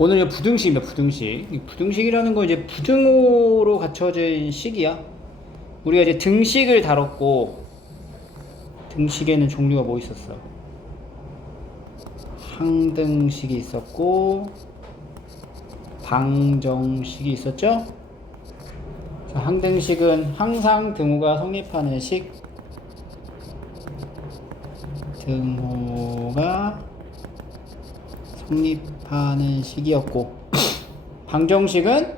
오늘 부등식입니다. 부등식. 부등식이라는 건 이제 부등호로 갖춰진 식이야. 우리가 이제 등식을 다뤘고, 등식에는 종류가 뭐 있었어? 항등식이 있었고, 방정식이 있었죠? 항등식은 항상 등호가 성립하는 식. 등호가 성립하는 식이었고, 방정식은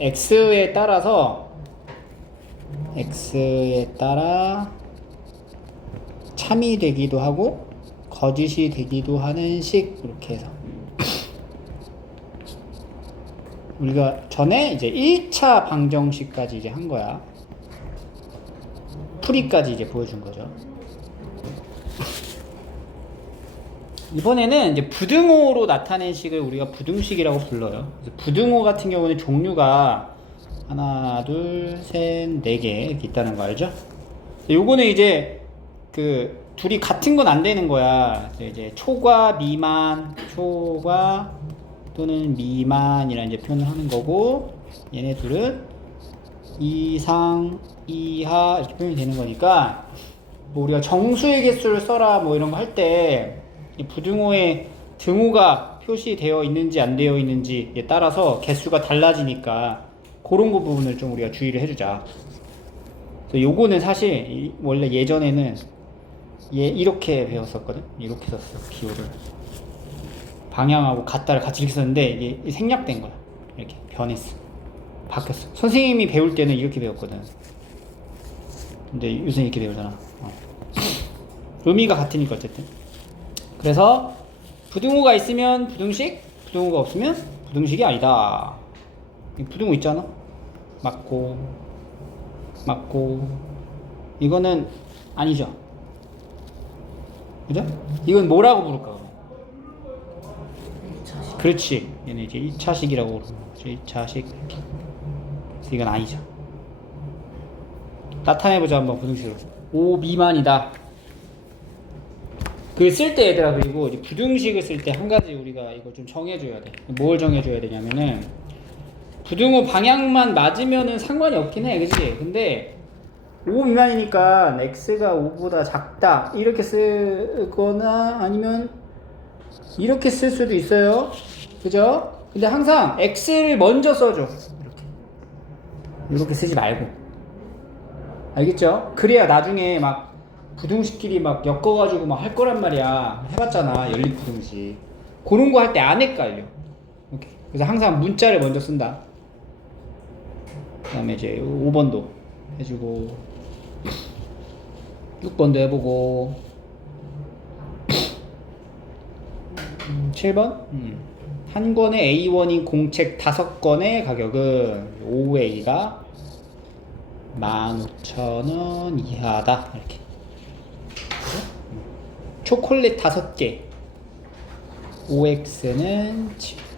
x에 따라서 참이 되기도 하고 거짓이 되기도 하는 식. 이렇게 해서 우리가 전에 이제 1차 방정식까지 이제 한 거야. 풀이까지 이제 보여준 거죠. 이번에는 이제 부등호로 나타낸 식을 우리가 부등식이라고 불러요. 그래서 부등호 같은 경우는 종류가 하나, 둘, 셋, 네 개 이렇게 있다는 거 알죠? 요거는 이제 그 둘이 같은 건 안 되는 거야. 이제 초과, 미만, 초과 또는 미만이라는 이제 표현을 하는 거고, 얘네 둘은 이상, 이하 이렇게 표현이 되는 거니까, 뭐 우리가 정수의 개수를 써라 뭐 이런 거 할 때 이 부등호에 등호가 표시되어 있는지 안 되어 있는지에 따라서 개수가 달라지니까 그런 거 부분을 좀 우리가 주의를 해주자. 그래서 요거는 사실 원래 예전에는 이렇게 배웠었거든. 이렇게 썼어. 기호를 방향하고 같다를 같이 이렇게 썼는데 이게 생략된 거야. 이렇게 변했어. 바뀌었어. 선생님이 배울 때는 이렇게 배웠거든. 근데 요새 이렇게 배우잖아. 의미가 같으니까 어쨌든. 그래서 부등호가 있으면 부등식, 부등호가 없으면 부등식이 아니다. 부등호 있잖아. 맞고 이거는 아니죠. 그죠? 이건 뭐라고 부를까? 그렇지. 얘는 이제 2차식이라고 부르는 거죠. 2차식. 이건 아니죠. 나타내보자 한번 부등식으로. 5 미만이다. 그 쓸 때 얘들아, 그리고 이제 부등식을 쓸 때 한 가지 우리가 이거 좀 정해줘야 돼. 뭘 정해줘야 되냐면은 부등호 방향만 맞으면은 상관이 없긴 해, 그치? 근데 5 미만이니까 x가 5보다 작다 이렇게 쓰거나 아니면 이렇게 쓸 수도 있어요, 그죠? 근데 항상 x를 먼저 써줘. 이렇게 쓰지 말고, 알겠죠? 그래야 나중에 막 부등식끼리 막 엮어가지고 막 할 거란 말이야. 해봤잖아, 연립 부등식. 그런 거 할 때 안 헷갈려. 오케이. 그래서 항상 문자를 먼저 쓴다. 그 다음에 이제 5번도 해주고 6번도 해보고 7번? 한 권의 A1인 공책 5권의 가격은 5A가 15,000원 이하다. 이렇게. 초콜릿 5개 5X는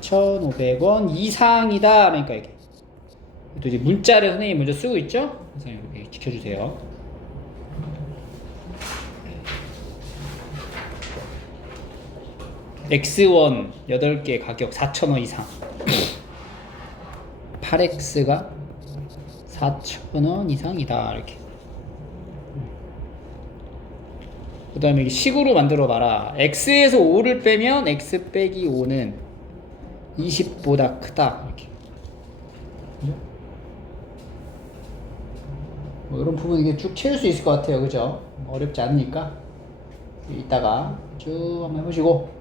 7,500원 이상이다. 그러니까 이게 또 이제 문자를 선생님이 먼저 쓰고 있죠? 선생님 이렇게 지켜주세요. X1 8개 가격 4,000원 이상 8X가 4,000원 이상이다. 이렇게. 그 다음에 식으로 만들어 봐라. X에서 5를 빼면 X 빼기 5는 20보다 크다. 이렇게. 뭐 이런 부분 이게 쭉 채울 수 있을 것 같아요. 그죠? 어렵지 않으니까 이따가 쭉 한번 해보시고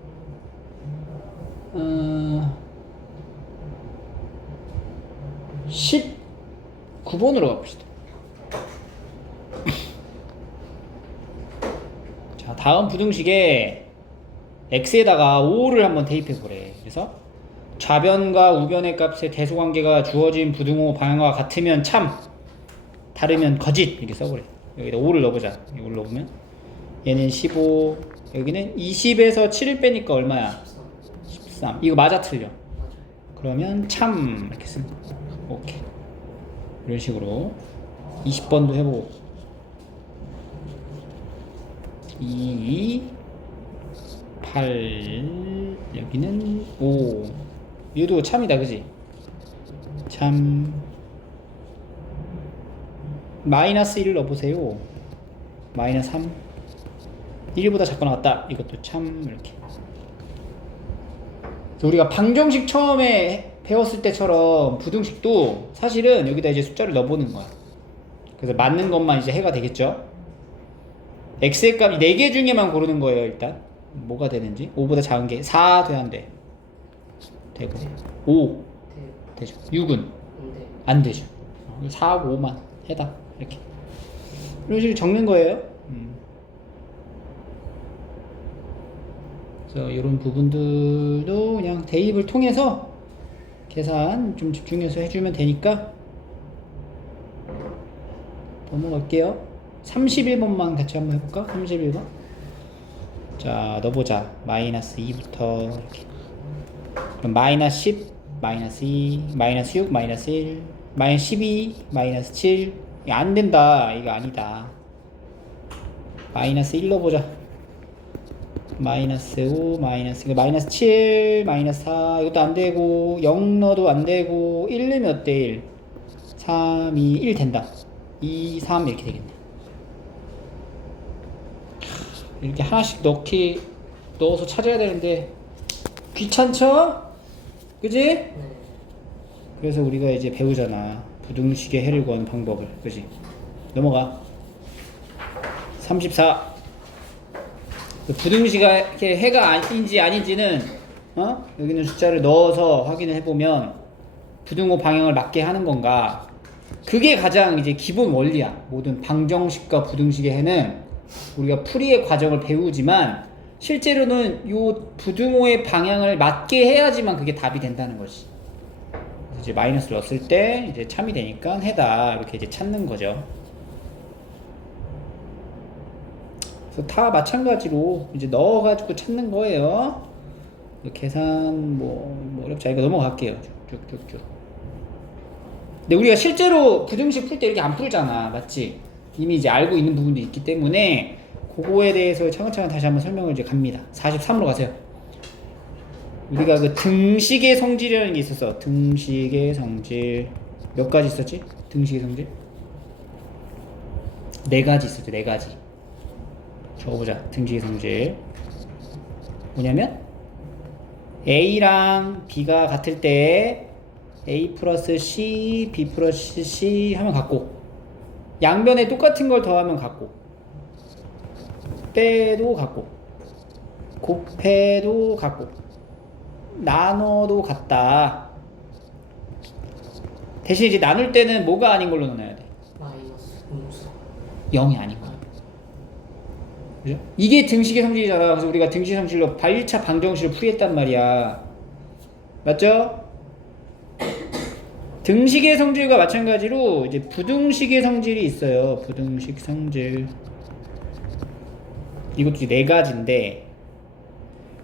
19번으로 가봅시다. 자, 다음 부등식에 x에다가 5를 한번 대입해 보래. 그래서 좌변과 우변의 값의 대소관계가 주어진 부등호 방향과 같으면 참, 다르면 거짓. 이렇게 써보래. 여기다 5를 넣어보자. 5를 넣으면 얘는 15, 여기는 20에서 7을 빼니까 얼마야? 13. 이거 맞아 틀려? 그러면 참 이렇게 쓰는 거야. 오케이. 이런 식으로 20번도 해보고 2, 8, 여기는 5. 얘도 참이다, 그지? 참. 마이너스 1을 넣어보세요. 마이너스 3. 1보다 작거나 같다. 이것도 참. 이렇게. 우리가 방정식 처음에 배웠을 때처럼 부등식도 사실은 여기다 이제 숫자를 넣어보는 거야. 그래서 맞는 것만 이제 해가 되겠죠. x의 값이 4개 중에만 고르는 거예요. 일단 뭐가 되는지. 5보다 작은 게 4 돼야 안 돼? 되고 5 되죠. 6은 안 되죠. 4하고 5만 해다. 이렇게 이런 식으로 적는 거예요. 그래서 이런 부분들도 그냥 대입을 통해서 계산 좀 집중해서 해주면 되니까 넘어갈게요. 31번만 같이 한번 해볼까? 31번. 자, 넣어보자. 마이너스 2부터 이렇게. 그럼 마이너스 10, 마이너스 2, 마이너스 6, 마이너스 1, 마이너스 12, 마이너스 7. 이거 안 된다. 이거 아니다. 마이너스 1 넣어보자. 마이너스 5, 마이너스, 마이너스 7, 마이너스 4. 이것도 안 되고, 0 넣어도 안 되고, 1 넣으면 어때? 1. 3, 2, 1 된다. 2, 3 이렇게 되겠네. 이렇게 하나씩 넣어서 찾아야 되는데 귀찮죠? 그지? 네. 그래서 우리가 이제 배우잖아. 부등식의 해를 구하는 방법을. 그지? 넘어가. 34. 부등식의 해가 아닌지 아닌지는 여기 있는 숫자를 넣어서 확인을 해보면 부등호 방향을 맞게 하는 건가. 그게 가장 이제 기본 원리야. 모든 방정식과 부등식의 해는 우리가 풀이의 과정을 배우지만 실제로는 요 부등호의 방향을 맞게 해야지만 그게 답이 된다는 거지. 그래서 이제 마이너스를 넣었을 때 이제 참이 되니까 해다 이렇게 이제 찾는 거죠. 그래서 다 마찬가지로 이제 넣어가지고 찾는 거예요. 계산 뭐 어렵지 않으니까 넘어갈게요. 쭉쭉쭉. 근데 우리가 실제로 부등식 풀 때 이렇게 안 풀잖아, 맞지? 이미 이제 알고 있는 부분도 있기 때문에 그거에 대해서 차근차근 다시 한번 설명을 이제 갑니다. 43으로 가세요. 우리가 그 등식의 성질이라는 게 있었어. 등식의 성질 몇 가지 있었지? 등식의 성질 4가지 있었죠. 4가지. 적어보자. 등식의 성질 뭐냐면 A랑 B가 같을 때 A 플러스 C, B 플러스 C 하면 같고 양변에 똑같은 걸 더하면 같고 빼도 같고 곱해도 같고 나눠도 같다. 대신 이제 나눌 때는 뭐가 아닌 걸로 나눠야 돼? 마이너스 음수 0이 아닌 거야. 그죠? 이게 등식의 성질이잖아. 그래서 우리가 등식의 성질로 1차 방정식을 풀이했단 말이야. 맞죠? 등식의 성질과 마찬가지로 이제 부등식의 성질이 있어요. 부등식 성질. 이것도 이제 4가지인데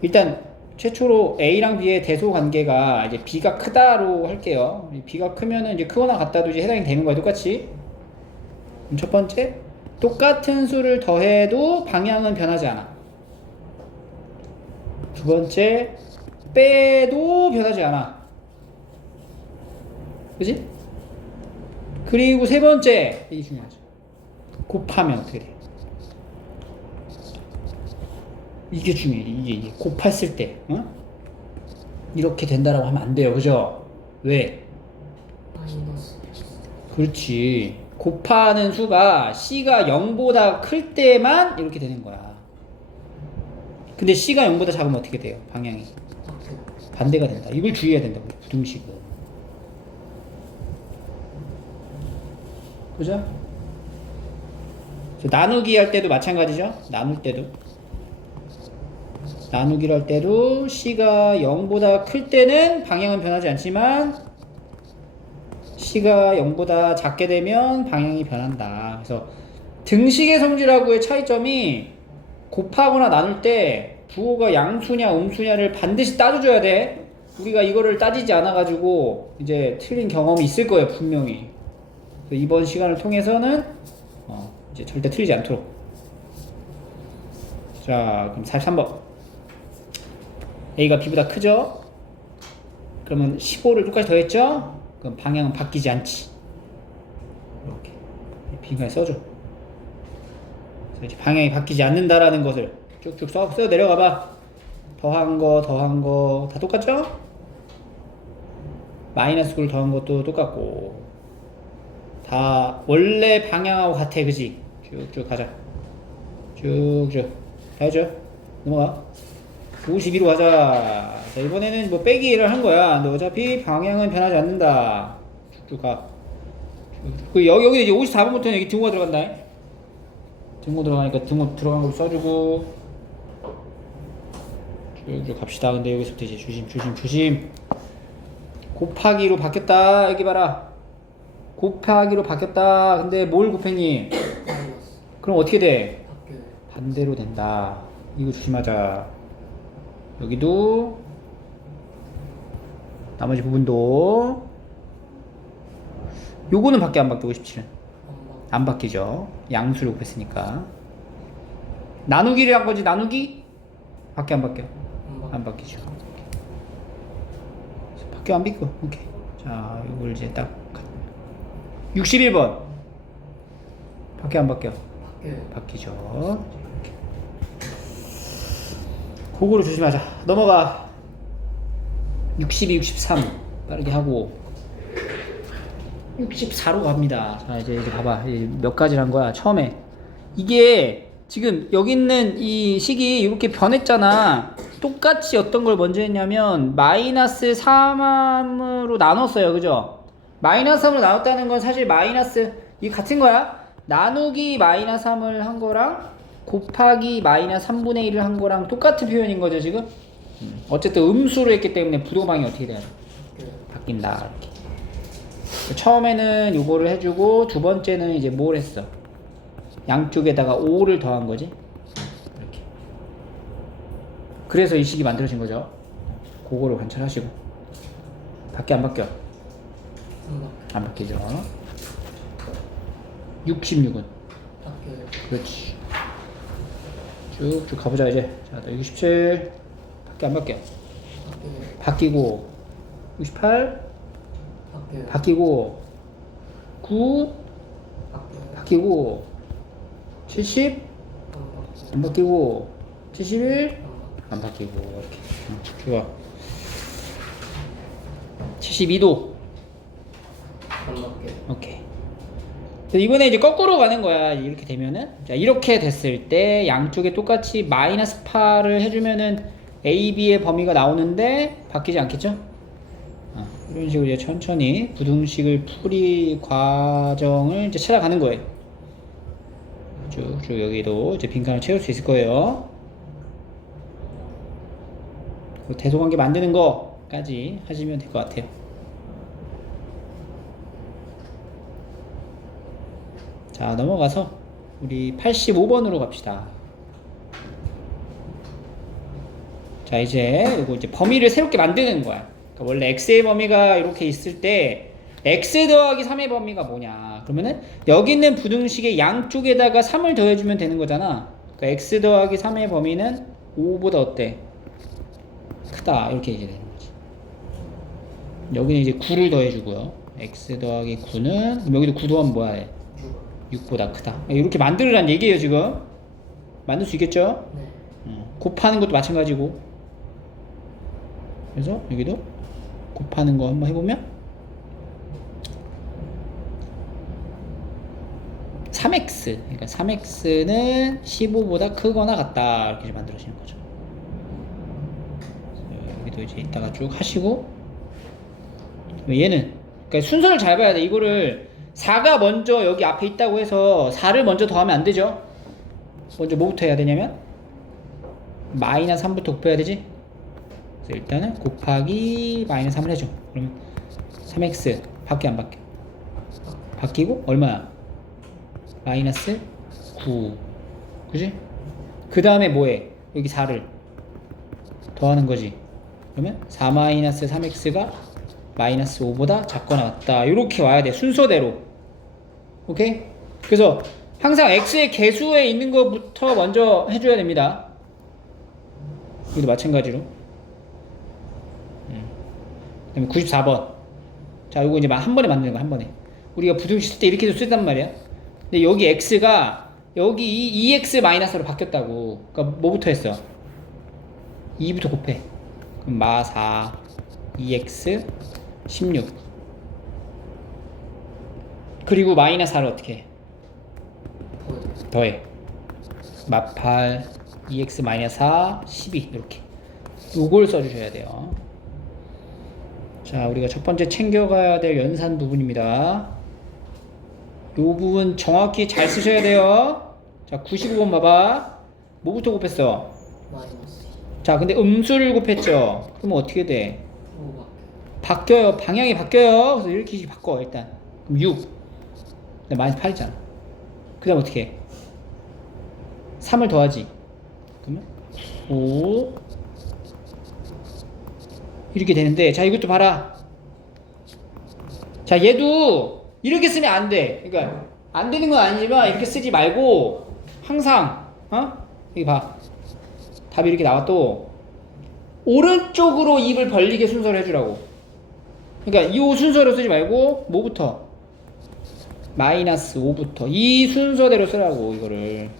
일단 최초로 A랑 B의 대소 관계가 이제 B가 크다로 할게요. B가 크면은 이제 크거나 같다도 이제 해당이 되는 거야, 똑같이. 그럼 첫 번째, 똑같은 수를 더해도 방향은 변하지 않아. 두 번째, 빼도 변하지 않아. 그지? 그리고 세 번째, 이게 중요하죠. 곱하면 어떻게 돼? 이게 중요해. 이게 곱했을 때, 이렇게 된다라고 하면 안 돼요. 그죠? 왜? 마이너스 그렇지. 곱하는 수가 C가 0보다 클 때만 이렇게 되는 거야. 근데 C가 0보다 작으면 어떻게 돼요? 방향이 반대가 된다. 이걸 주의해야 된다고. 부등식은. 그죠? 나누기 할 때도 마찬가지죠? 나눌 때도. 나누기를 할 때도 C가 0보다 클 때는 방향은 변하지 않지만 C가 0보다 작게 되면 방향이 변한다. 그래서 등식의 성질하고의 차이점이 곱하거나 나눌 때 부호가 양수냐 음수냐를 반드시 따져줘야 돼. 우리가 이거를 따지지 않아가지고 이제 틀린 경험이 있을 거예요, 분명히. 이번 시간을 통해서는 이제 절대 틀리지 않도록. 자, 그럼 43번. A가 B보다 크죠? 그러면 15를 똑같이 더했죠? 그럼 방향은 바뀌지 않지. 이렇게 빈칸에 써줘. 그래서 이제 방향이 바뀌지 않는다라는 것을 쭉쭉 써 내려가봐. 더한 거 다 똑같죠? 마이너스 9를 더한 것도 똑같고 다 원래 방향하고 같아, 그지? 쭉쭉 가자. 쭉쭉 다 해줘. 넘어가. 52로 가자. 자, 이번에는 뭐 빼기를 한 거야. 근데 어차피 방향은 변하지 않는다. 쭉쭉 가. 여기 이제 54번부터는 여기 등호가 들어간다. 등호 들어가니까 등호 들어간 걸 써주고 쭉쭉 갑시다. 근데 여기서부터 이제 조심. 곱하기로 바뀌었다. 여기 봐라. 곱하기로 바뀌었다. 근데 뭘 곱했니? 마이너스. 그럼 어떻게 돼? 바뀌어요. 반대로 된다. 이거 조심하자. 여기도 나머지 부분도 요거는 밖에 안 바뀌고 57은 안 바뀌죠. 양수를 곱했으니까. 나누기를 한 거지. 나누기 밖에 안 바뀌어. 안 바뀌죠. 바뀌어 안 바뀌어. 오케이. 자, 이걸 이제 딱 61번 밖에 안 바뀌어. 바뀌어요. 바뀌죠. 그거를 조심하자. 넘어가. 62, 63 빠르게 하고 64로 갑니다. 자, 이제 봐봐. 이제 몇 가지를 한 거야. 처음에 이게 지금 여기 있는 이 식이 이렇게 변했잖아. 똑같이 어떤 걸 먼저 했냐면 마이너스 3으로 나눴어요. 그죠? 마이너스 3으로 나눴다는 건 사실 마이너스 이 같은 거야. 나누기 마이너스 3을 한 거랑 곱하기 마이너스 3분의 1을 한 거랑 똑같은 표현인 거죠, 지금? 어쨌든 음수로 했기 때문에 부동방이 어떻게 돼요? 바뀐다. 이렇게. 처음에는 요거를 해주고 두 번째는 이제 뭘 했어? 양쪽에다가 5를 더한 거지? 이렇게. 그래서 이 식이 만들어진 거죠. 그거를 관찰하시고. 밖에 안 바뀌어? 안 바뀌죠. 66은? 바뀌어요. 그렇지. 쭉쭉 가보자 이제. 자, 67 밖에 안 바뀌어. 바뀌어요. 바뀌고 68 바뀌어요. 바뀌고 9 바뀌어요. 바뀌고 70 안 바뀌고 71 안 바뀌고 이렇게. 좋아. 72도 안 바뀌어요. 오케이. 그래서 이번에 이제 거꾸로 가는 거야. 이렇게 되면은 자, 이렇게 됐을 때 양쪽에 똑같이 마이너스 8을 해주면은 A, B의 범위가 나오는데 바뀌지 않겠죠? 이런 식으로 이제 천천히 부등식을 풀이 과정을 이제 찾아가는 거예요. 쭉쭉 여기도 이제 빈칸을 채울 수 있을 거예요. 그 대소관계 만드는 거까지 하시면 될 것 같아요. 자, 넘어가서 우리 85번으로 갑시다. 자, 이제 이거 이제 범위를 새롭게 만드는 거야. 그러니까 원래 x의 범위가 이렇게 있을 때 x 더하기 3의 범위가 뭐냐? 그러면은 여기 있는 부등식의 양쪽에다가 3을 더해주면 되는 거잖아. 그러니까 x 더하기 3의 범위는 5보다 어때? 크다. 이렇게 이제 되는 거지. 여기는 이제 9를 더해주고요. x 더하기 9는 그럼 여기도 9 더하면 뭐야? 해? 6보다 크다. 이렇게 만들으란 얘기예요, 지금. 만들 수 있겠죠? 네. 곱하는 것도 마찬가지고. 그래서 여기도 곱하는 거 한번 해보면 3x. 그러니까 3x는 15보다 크거나 같다. 이렇게 만들어지는 거죠. 여기도 이제 이따가 쭉 하시고 얘는 그러니까 순서를 잘 봐야 돼. 이거를 4가 먼저 여기 앞에 있다고 해서 4를 먼저 더하면 안 되죠. 먼저 뭐부터 해야 되냐면 마이너스 3부터 곱해야 되지. 그래서 일단은 곱하기 마이너스 3을 해줘. 그러면 3x 밖에 안 바뀌어. 바뀌고 얼마야? 마이너스 9. 그지? 그 다음에 뭐해? 여기 4를 더하는 거지. 그러면 4 마이너스 3x가 마이너스 5보다 작거나 같다. 이렇게 와야 돼. 순서대로. 오케이? 그래서 항상 x의 개수에 있는 것부터 먼저 해줘야 됩니다. 여기도 마찬가지로 그다음에 94번. 자, 요거 이제 한 번에 만드는 거, 한 번에. 우리가 부등식 쓸 때 이렇게도 쓰단 말이야. 근데 여기 x가 여기 이 2x 마이너스로 바뀌었다고. 그러니까 뭐부터 했어? 2부터 곱해. 그럼 마 4, 2x, 16. 그리고 마이너스 4를 어떻게 해? 더해. 마 8, 2x 마이너스 4, 12. 이렇게. 요걸 써주셔야 돼요. 자, 우리가 첫 번째 챙겨가야 될 연산 부분입니다. 요 부분 정확히 잘 쓰셔야 돼요. 자, 95번 봐봐. 뭐부터 곱했어? 마이너스 자, 근데 음수를 곱했죠? 그러면 어떻게 돼? 5밖에. 바뀌어요. 방향이 바뀌어요. 그래서 이렇게 바꿔, 일단. 그럼 6. 근데 마이너스 8이잖아. 그 다음 어떻게 해? 3을 더하지. 그러면 5. 이렇게 되는데, 자, 이것도 봐라. 자, 얘도 이렇게 쓰면 안 돼. 그러니까 안 되는 건 아니지만 이렇게 쓰지 말고 항상 여기 봐. 답이 이렇게 나와도 오른쪽으로 입을 벌리게 순서를 해주라고. 그러니까 이 순서로 쓰지 말고 뭐부터? 마이너스 5부터 이 순서대로 쓰라고, 이거를.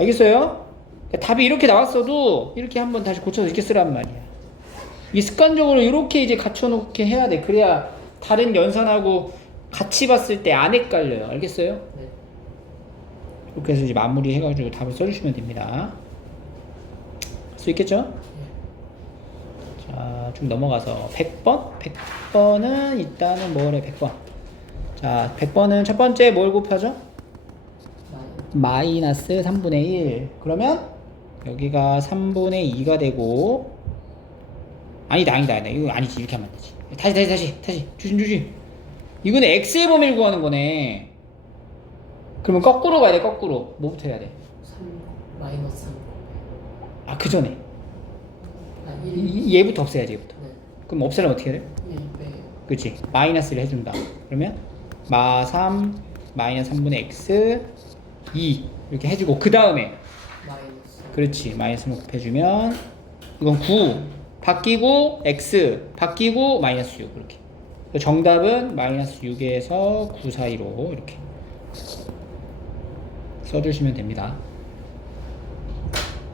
알겠어요? 그러니까 답이 이렇게 나왔어도 이렇게 한번 다시 고쳐서 이렇게 쓰란 말이야. 이 습관적으로 이렇게 이제 갖춰놓게 해야 돼. 그래야 다른 연산하고 같이 봤을 때 안 헷갈려요. 알겠어요? 네. 이렇게 해서 이제 마무리 해가지고 답을 써주시면 됩니다. 할 수 있겠죠? 자, 좀 넘어가서 100번? 100번은 일단은 뭐래, 100번. 자, 100번은 첫 번째 뭘 곱하죠? 마이너스 3분의 1. 그러면 여기가 3분의 2가 되고, 아니다. 이거 아니지. 이렇게 하면 안 되지. 다시. 주심. 이거는 x의 범위를 구하는 거네. 그러면 거꾸로 가야 돼, 거꾸로. 뭐부터 해야 돼? 3 마이너스 3. 아, 그 전에. 아, 1. 얘부터 없애야지, 얘부터. 네. 그럼 없애려면 어떻게 해야 돼? 1 빼요. 그치. 마이너스를 해준다. 그러면 마 3, 마이너스 3분의 x, 2. 이렇게 해주고, 그 다음에. 마이너스. 그렇지. 마이너스 곱해주면, 이건 9. 바뀌고 x 바뀌고 마이너스 6. 이렇게. 정답은 마이너스 6에서 9 사이로 이렇게 써주시면 됩니다.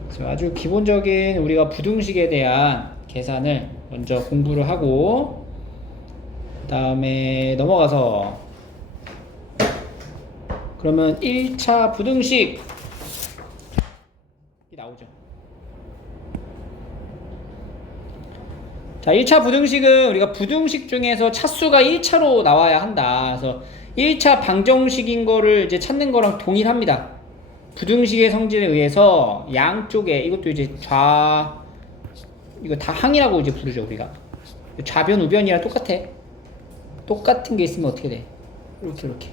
그래서 아주 기본적인 우리가 부등식에 대한 계산을 먼저 공부를 하고, 그 다음에 넘어가서 그러면 1차 부등식이 나오죠. 자, 1차 부등식은 우리가 부등식 중에서 차수가 1차로 나와야 한다. 그래서 1차 방정식인 거를 이제 찾는 거랑 동일합니다. 부등식의 성질에 의해서 양쪽에, 이것도 이제 이거 다 항이라고 이제 부르죠, 우리가. 좌변, 우변이랑 똑같아. 똑같은 게 있으면 어떻게 돼? 이렇게.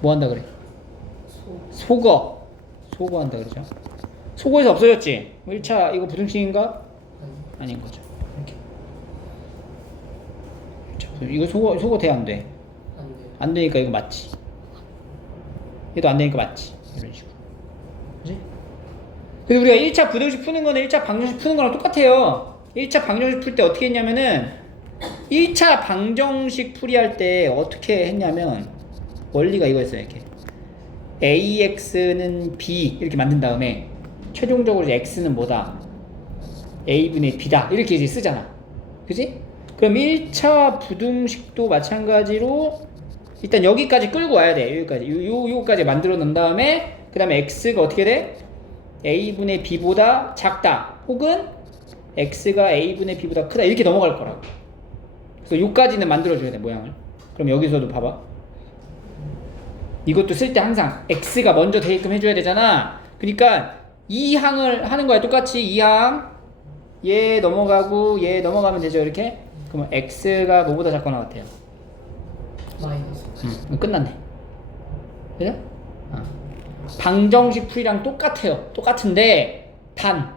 뭐 한다 그래? 소거 한다 그러죠. 소거에서 없어졌지? 1차 이거 부등식인가? 아닌 거죠. 이거 소거 돼, 안 돼? 안 돼요. 안 되니까 이거 맞지. 얘도 안 되니까 맞지. 이런 식으로. 그지? 그래서 우리가 1차 부등식 푸는 거는 1차 방정식 푸는 거랑 똑같아요. 1차 방정식 풀 때 어떻게 했냐면은 1차 방정식 풀이할 때 어떻게 했냐면 원리가 이거였어요. 이렇게 AX는 B 이렇게 만든 다음에 최종적으로 X는 뭐다? A분의 B다. 이렇게 이제 쓰잖아. 그지? 그럼 1차 부등식도 마찬가지로 일단 여기까지 끌고 와야 돼. 여기까지. 요거까지 만들어 놓은 다음에 그 다음에 X가 어떻게 돼? A분의 B보다 작다. 혹은 X가 A분의 B보다 크다. 이렇게 넘어갈 거라고. 그래서 요까지는 만들어줘야 돼, 모양을. 그럼 여기서도 봐봐. 이것도 쓸 때 항상 X가 먼저 되게끔 해줘야 되잖아. 그러니까 이 항을 하는 거야. 똑같이 이 항. 얘 넘어가고 얘 넘어가면 되죠, 이렇게. 그러면 X가 뭐보다 작거나 같아요? 마이너스. 끝났네. 그죠? 방정식 풀이랑 똑같아요. 똑같은데 단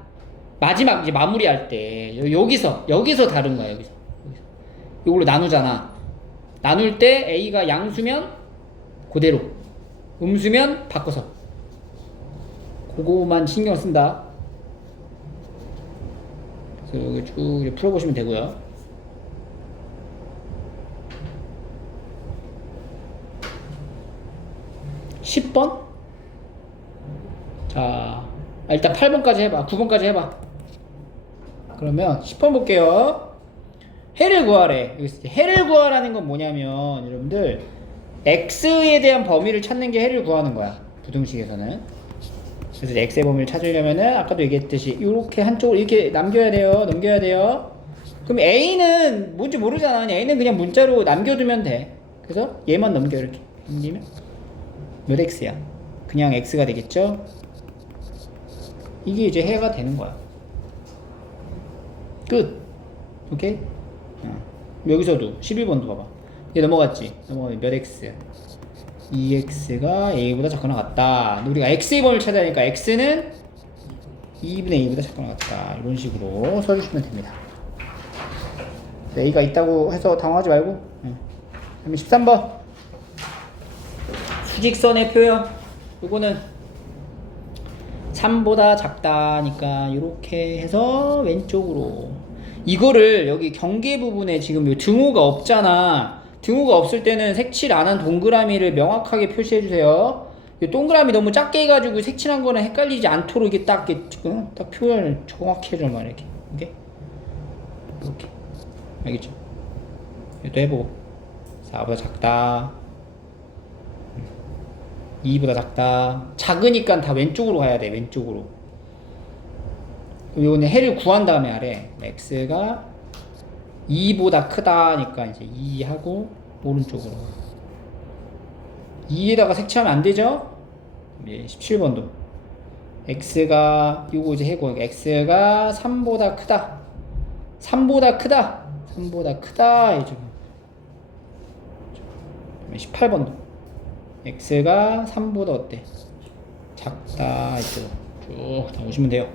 마지막 이제 마무리할 때 여기서 다른 거야. 여기서 이걸로 나누잖아. 나눌 때 A가 양수면 그대로, 음수면 바꿔서. 그거만 신경 쓴다. 그래서 여기 쭉 풀어보시면 되고요. 10번? 자, 일단 8번까지 해봐. 9번까지 해봐. 그러면 10번 볼게요. 해를 구하래. 여기 있을 때 해를 구하라는 건 뭐냐면 여러분들 x에 대한 범위를 찾는 게 해를 구하는 거야. 부등식에서는. 그래서 x의 범위를 찾으려면은 아까도 얘기했듯이 이렇게 한쪽으로 이렇게 남겨야 돼요. 넘겨야 돼요. 그럼 a는 뭔지 모르잖아. a는 그냥 문자로 남겨두면 돼. 그래서 얘만 넘겨 이렇게 넘기면 몇 x야? 그냥 x가 되겠죠? 이게 이제 해가 되는 거야. 끝. 오케이? 여기서도 11번도 봐봐. 얘 넘어갔지? 넘어가면 몇 x? 2x가 a보다 작거나 같다. 근데 우리가 x의 범위를 찾아야 하니까 x는 2분의 a보다 작거나 같다. 이런 식으로 써주시면 됩니다. a가 있다고 해서 당황하지 말고. 그다음에 13번 수직선의 표현. 요거는 3보다 작다니까 이렇게 해서 왼쪽으로. 이거를 여기 경계 부분에 지금 요 등호가 없잖아. 등호가 없을 때는 색칠 안 한 동그라미를 명확하게 표시해 주세요. 이 동그라미 너무 작게 해가지고 색칠한 거는 헷갈리지 않도록 이게 딱 표현을 정확히 해줘 말이야. 이렇게 이렇게 알겠죠? 또 해보고 4보다 작다, 2보다 작다. 작으니까 다 왼쪽으로 가야 돼. 왼쪽으로. 그럼 요거는 해를 구한 다음에 아래 x가 2보다 크다니까 이제 2하고 오른쪽으로 2에다가 색칠하면 안 되죠? 17번도 x가 요거 이제 해고 x가 3보다 크다. 3보다 크다. 3보다 크다. 이제 18번도 x가 3보다 어때? 작다. 이쪽으로 쭉 나오시면 돼요.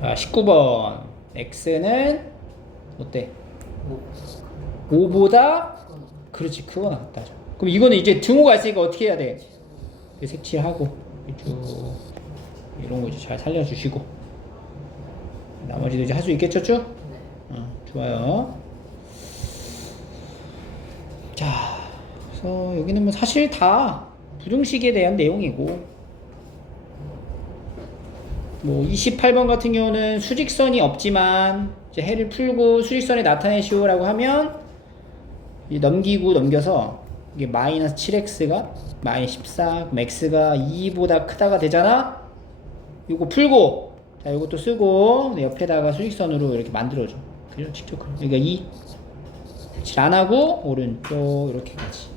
자, 19번 x는 어때? 5보다 그렇지 크거나 같다. 그럼 이거는 이제 등호가 있으니까 어떻게 해야 돼? 색칠하고 쭉 이런 거 이제 잘 살려주시고 나머지도 이제 할 수 있겠죠 쭉? 좋아요. 자, 그래서 여기는 뭐 사실 다 부등식에 대한 내용이고 뭐 28번 같은 경우는 수직선이 없지만 이제 해를 풀고 수직선에 나타내시오라고 하면 넘기고 넘겨서 이게 마이너스 7x가 마이너스 14 그럼 x가 2보다 크다가 되잖아. 이거 풀고 자 이것도 쓰고 옆에다가 수직선으로 이렇게 만들어줘. 그죠? 직접 그러니까 2 색칠 안 하고 오른쪽 이렇게까지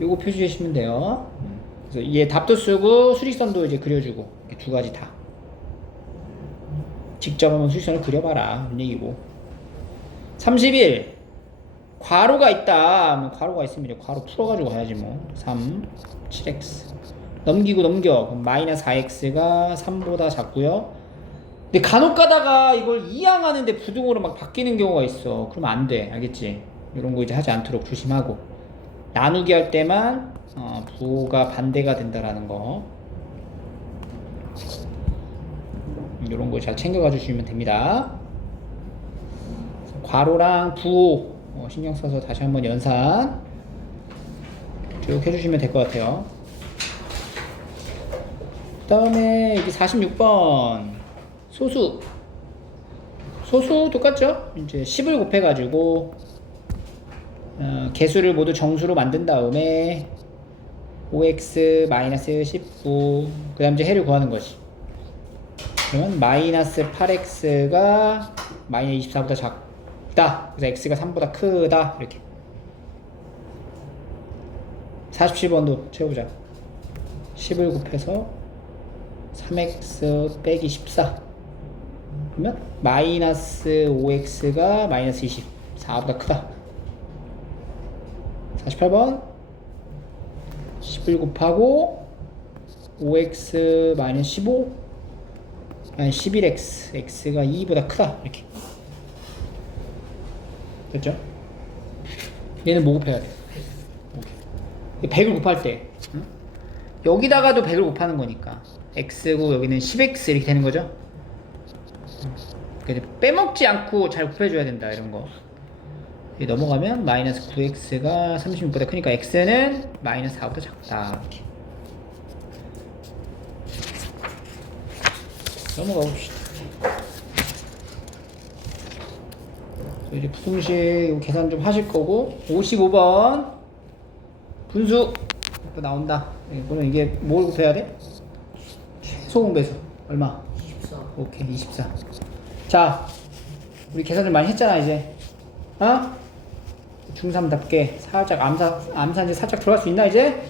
요거 표시해 주시면 돼요. 그래서 얘 답도 쓰고 수직선도 이제 그려주고 이렇게 두 가지 다 직접 한번 수직선을 그려봐라 이런 얘기고. 31 괄호가 있다. 괄호가 있으면 이제 괄호 풀어가지고 가야지 뭐. 3 7x 넘기고 넘겨. 그럼 마이너스 4x가 3보다 작고요. 근데 간혹 가다가 이걸 이항하는데 부등호로 막 바뀌는 경우가 있어. 그러면 안 돼. 알겠지? 이런 거 이제 하지 않도록 조심하고 나누기 할 때만 부호가 반대가 된다라는 거 이런 거 잘 챙겨가 주시면 됩니다. 괄호랑 부호 신경 써서 다시 한번 연산 쭉 해주시면 될 것 같아요. 그 다음에 이게 46번 소수 똑같죠? 이제 10을 곱해가지고 개수를 모두 정수로 만든 다음에 5x-19 그 다음 이제 해를 구하는 거지. 그러면 마이너스 8x가 마이너스 24보다 작다. 그래서 x가 3보다 크다. 이렇게 47번도 채우자. 10을 곱해서 3x 빼기 14 그러면 마이너스 5x가 마이너스 24보다 크다. 48번 10을 곱하고 5x 마이너스 15 아니 11x x가 2보다 크다. 이렇게 됐죠? 얘는 뭐 곱해야 돼? 100을 곱할 때 여기다가도 100을 곱하는 거니까 x고 여기는 10x 이렇게 되는 거죠? 빼먹지 않고 잘 곱해줘야 된다. 이런 거 여기 넘어가면 마이너스 9x가 36보다 크니까 x는 마이너스 4보다 작다. 이렇게. 넘어가 봅시다. 이제 부등식 계산 좀 하실 거고 55번 분수 또 나온다. 그럼 이게 뭘 곱해야 돼? 최소 공배수 얼마? 24. 오케이 24. 자 우리 계산 좀 많이 했잖아 이제. 어? 중3답게 살짝 암산 이제 살짝 들어갈 수 있나 이제?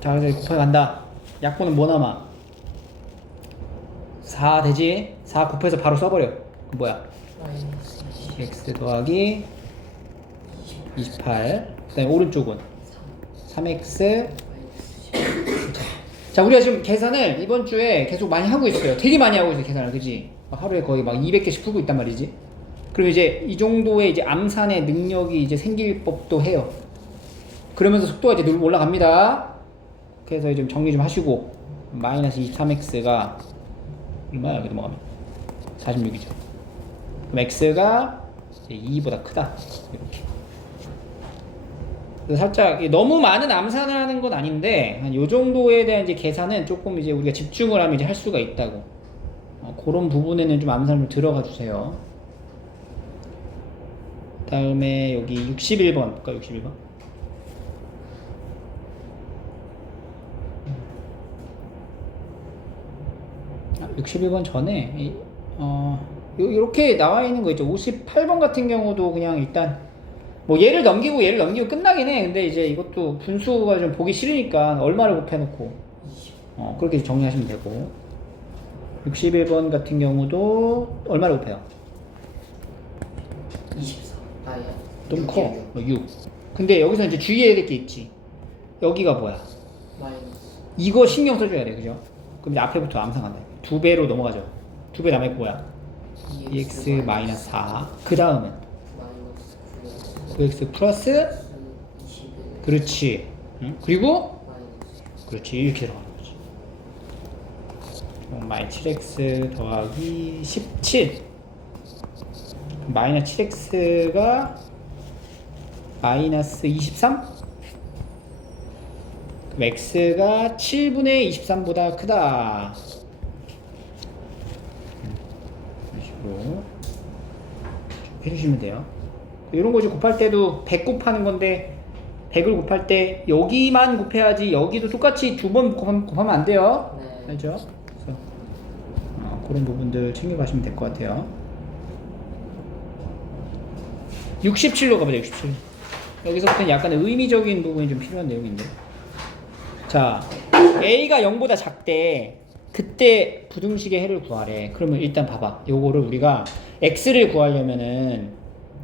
자 그래서 곱해 간다. 약분은 뭐 남아? 4 되지? 4 곱해서 바로 써버려. 그 뭐야? 마이너스 20. x 더하기 28. 그 다음에 오른쪽은 3x. 마이너스 10. 자 우리가 지금 계산을 이번 주에 계속 많이 하고 있어요. 되게 많이 하고 있어요 계산을. 그지? 하루에 거의 막 200개씩 풀고 있단 말이지. 그럼 이제 이 정도의 이제 암산의 능력이 이제 생길 법도 해요. 그러면서 속도가 이제 늘 올라갑니다. 그래서 좀 정리 좀 하시고 마이너스 23x가 얼마야 여기 넘어가면 46이죠. 그럼 x가 2보다 크다. 이렇게. 그래서 살짝 너무 많은 암산을 하는 건 아닌데 한 요 정도에 대한 이제 계산은 조금 이제 우리가 집중을 하면 이제 할 수가 있다고. 그런 부분에는 좀 암산을 좀 들어가 주세요. 다음에 여기 61번 볼까 61번. 61번 전에 이렇게 나와 있는 거 있죠. 58번 같은 경우도 그냥 일단 뭐 얘를 넘기고 끝나긴 해. 근데 이제 이것도 분수가 좀 보기 싫으니까 얼마를 곱해놓고 20. 그렇게 정리하시면 되고 61번 같은 경우도 얼마를 곱해요? 24. 아야. 좀 커. 6. 근데 여기서 이제 주의해야 될 게 있지. 여기가 뭐야? 마이너스. 이거 신경 써줘야 돼. 그죠? 그럼 이제 앞에부터 암산한다. 2배로 넘어가죠. 2배 남을 거야. 2x 마이너스 4. 그 다음은 마이너스 9x 플러스 21. 그렇지. 응? 그리고 마이너스. 그렇지. 이렇게 들어가는 거지. 마이너스 7x 더하기 17. 마이너스 7x가 마이너스 23? 그럼 x가 7분의 23보다 크다. 이런 식으로 해주시면 돼요. 이런 거 이제 곱할 때도 100 곱하는 건데 100을 곱할 때 여기만 곱해야지 여기도 똑같이 두 번 곱하면 안 돼요. 네. 알죠? 그래서 그런 부분들 챙겨가시면 될 것 같아요. 67로 가보자. 67. 여기서부터는 약간의 의미적인 부분이 좀 필요한 내용인데. 자, A가 0보다 작대. 그때 부등식의 해를 구하래. 그러면 일단 봐봐. 요거를 우리가 X를 구하려면은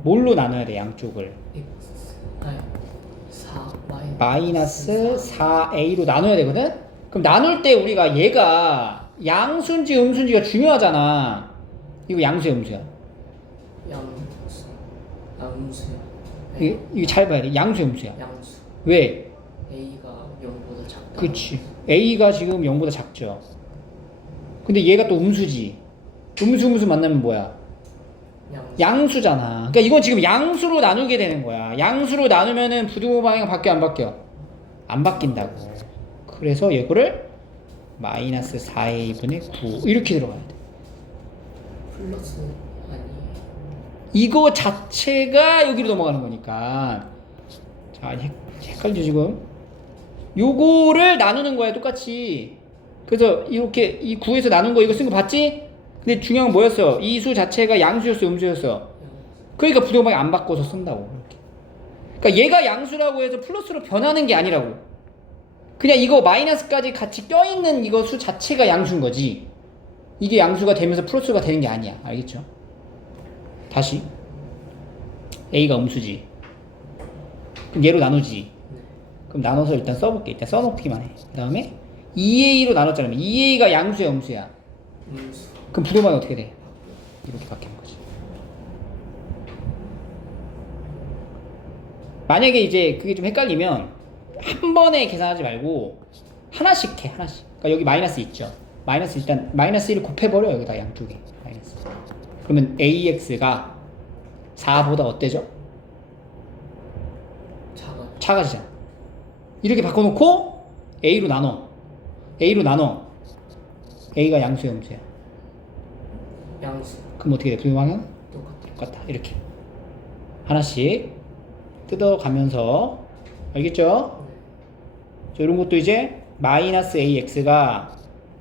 뭘로 나눠야 돼, 양쪽을? X. 아야. 4. 마이너스 4A로 나눠야 되거든? 그럼 나눌 때 우리가 얘가 양수인지 음수인지가 중요하잖아. 이거 양수야, 음수야? 양수. 양수야. 이거 잘 봐야 돼. 양수야, 음수야? 양수. 왜? A가 0보다 작다. 그치. A가 지금 0보다 작죠. 근데 얘가 또 음수지. 음수 만나면 뭐야? 양수. 양수잖아. 그러니까 이건 지금 양수로 나누게 되는 거야. 양수로 나누면은 부등호 방향이 바뀌어 안 바뀌어? 안 바뀐다고. 그래서 이거를 마이너스 4a분의 9 이렇게 들어가야 돼. 플러스 아니에요. 이거 자체가 여기로 넘어가는 거니까. 자, 헷갈리죠 지금? 요거를 나누는 거야 똑같이. 그래서 이렇게 이 9에서 나눈 거 이거 쓴 거 봤지? 근데 중요한 건 뭐였어? 이 수 자체가 양수였어 음수였어? 그러니까 부등호 방향 안 바꿔서 쓴다고. 이렇게. 그러니까 얘가 양수라고 해서 플러스로 변하는 게 아니라고. 그냥 이거 마이너스까지 같이 껴있는 이거 수 자체가 양수인 거지. 이게 양수가 되면서 플러스가 되는 게 아니야. 알겠죠? 다시 A가 음수지. 그럼 얘로 나누지. 네. 그럼 나눠서 일단 써볼게. 일단 써놓기만 해. 그 다음에 2A로 나눴잖아. 2A가 양수야 음수야? 음수. 그럼 부등호방이 어떻게 돼? 이렇게 바뀌는 거지. 만약에 이제 그게 좀 헷갈리면 한 번에 계산하지 말고 하나씩 해. 하나씩. 그러니까 여기 마이너스 있죠. 마이너스 일단 마이너스 1을 곱해버려. 여기다 양쪽에 마이너스. 그러면 AX가 4보다 어때죠? 작아. 작아지잖아. 이렇게 바꿔놓고 A로 나눠. A로 나눠. A가 양수야, 음수야? 양수. 그럼 어떻게 돼? 부등방향? 똑같아. 똑같다. 이렇게 하나씩 뜯어가면서 알겠죠? 네. 자, 이런 것도 이제 마이너스 AX가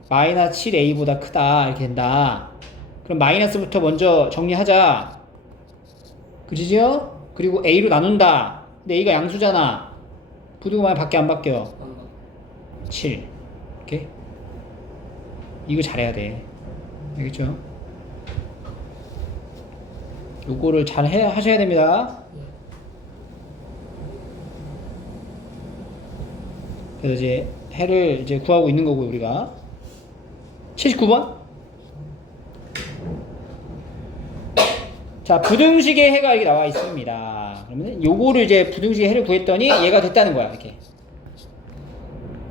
마이너스 7A보다 크다 이렇게 된다. 그럼 마이너스부터 먼저 정리하자. 그지요? 그리고 A로 나눈다. 근데 A가 양수잖아. 부등호방향 밖에 안 바뀌어. 엄마. 7 이렇게. 이거 잘해야 돼. 알겠죠? 요거를 잘 하셔야 됩니다. 예. 그래서 이제 해를 이제 구하고 있는 거고 우리가 79번. 자, 부등식의 해가 이렇게 나와 있습니다. 그러면 요거를 이제 부등식의 해를 구했더니 얘가 됐다는 거야. 이렇게.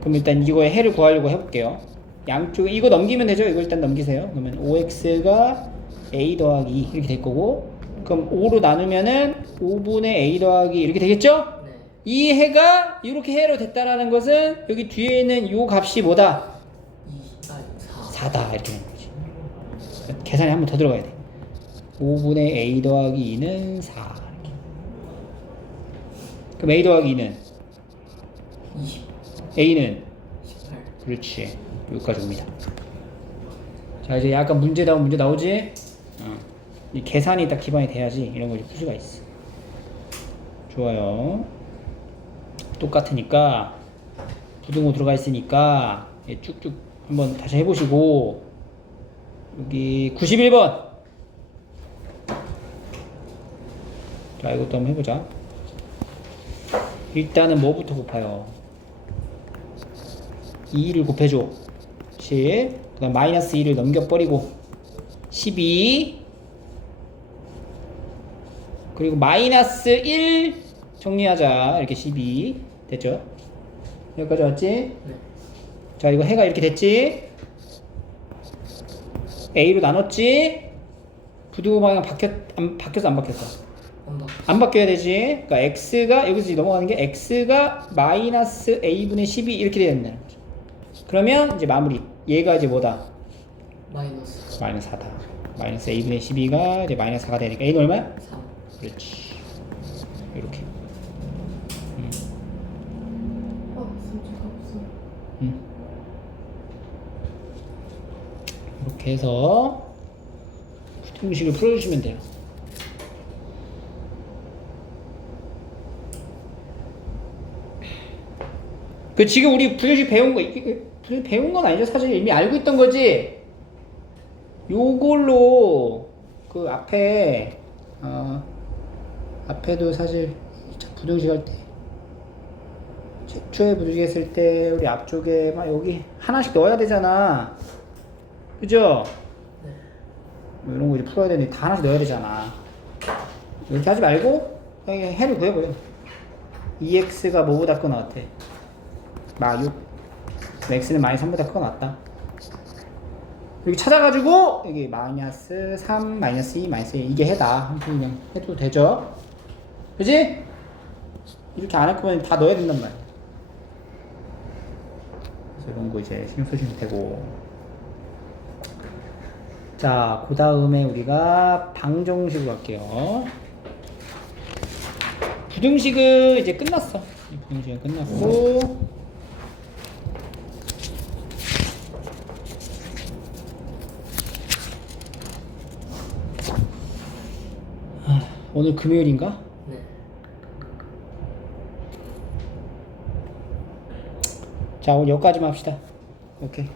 그럼 일단 이거의 해를 구하려고 해볼게요. 양쪽에 이거 넘기면 되죠? 이거 일단 넘기세요. 그러면 5x가 a 더하기 2 이렇게 될 거고, 그럼 5로 나누면은 5분의 a 더하기 이렇게 되겠죠? 네. 이 해가 이렇게 해로 됐다라는 것은 여기 뒤에 있는 요 값이 뭐다? 4. 4다 이렇게 되는 거지. 계산이 한 번 더 들어가야 돼. 5분의 a 더하기 2는 4 이렇게. 그럼 a 더하기 2는 20. a는 18. 그렇지. 여기까지 옵니다. 자, 이제 약간 문제다운 문제 나오지? 이 계산이 딱 기반이 돼야지 이런 걸 풀 수가 있어. 좋아요. 똑같으니까 부등호 들어가 있으니까 쭉쭉 한번 다시 해보시고, 여기 91번. 자, 이것도 한번 해보자. 일단은 뭐부터 곱해요? 2를 곱해줘. 10. 그 다음 마이너스 2를 넘겨버리고 12. 그리고 마이너스 1 정리하자. 이렇게 12 됐죠? 여기까지 왔지? 네. 자, 이거 해가 이렇게 됐지? A로 나눴지? 부등호 방향 바뀌었어 안 바뀌었어? 엄마. 안 바뀌어야 되지. 그러니까 x가 여기서 넘어가는 게 x가 마이너스 a분의 12 이렇게 돼야 된다는 거죠. 그러면 이제 마무리. 얘가 이제 뭐다? 마이너스. 마이너스 4다. 마이너스 a분의 12가 이제 마이너스 4가 되니까 a는 얼마야? 3. 그렇지. 이렇게. 문제가 없어. 이렇게 해서 부등식을 풀어주시면 돼요. 그 지금 우리 부등식 배운 거 배운 건 아니죠. 사실 이미 알고 있던 거지. 요걸로 그 앞에도 사실 부등식 할 때 최초에 부등식 했을 때 우리 앞쪽에 막 여기 하나씩 넣어야 되잖아. 그죠? 네. 뭐 이런 거 이제 풀어야 되는데 다 하나씩 넣어야 되잖아. 이렇게 하지 말고 그냥 해를 구해버려. 2x가 뭐보다 크고 나왔대? 막 6. x는 마이너스 3보다 크고 나왔다. 여기 찾아가지고 여기 마이너스 3, 마이너스 2, 마이너스 1 이게 해다. 그냥 해도 되죠? 그지? 이렇게 안 할 거면 다 넣어야 된단 말이야. 그래서 이런 거 이제 신경 쓰시면 되고. 자, 그 다음에 우리가 방정식으로 갈게요. 부등식은 이제 끝났어. 부등식은 끝났고. 오늘 금요일인가? 네. 자, 오늘 여기까지만 합시다. 오케이.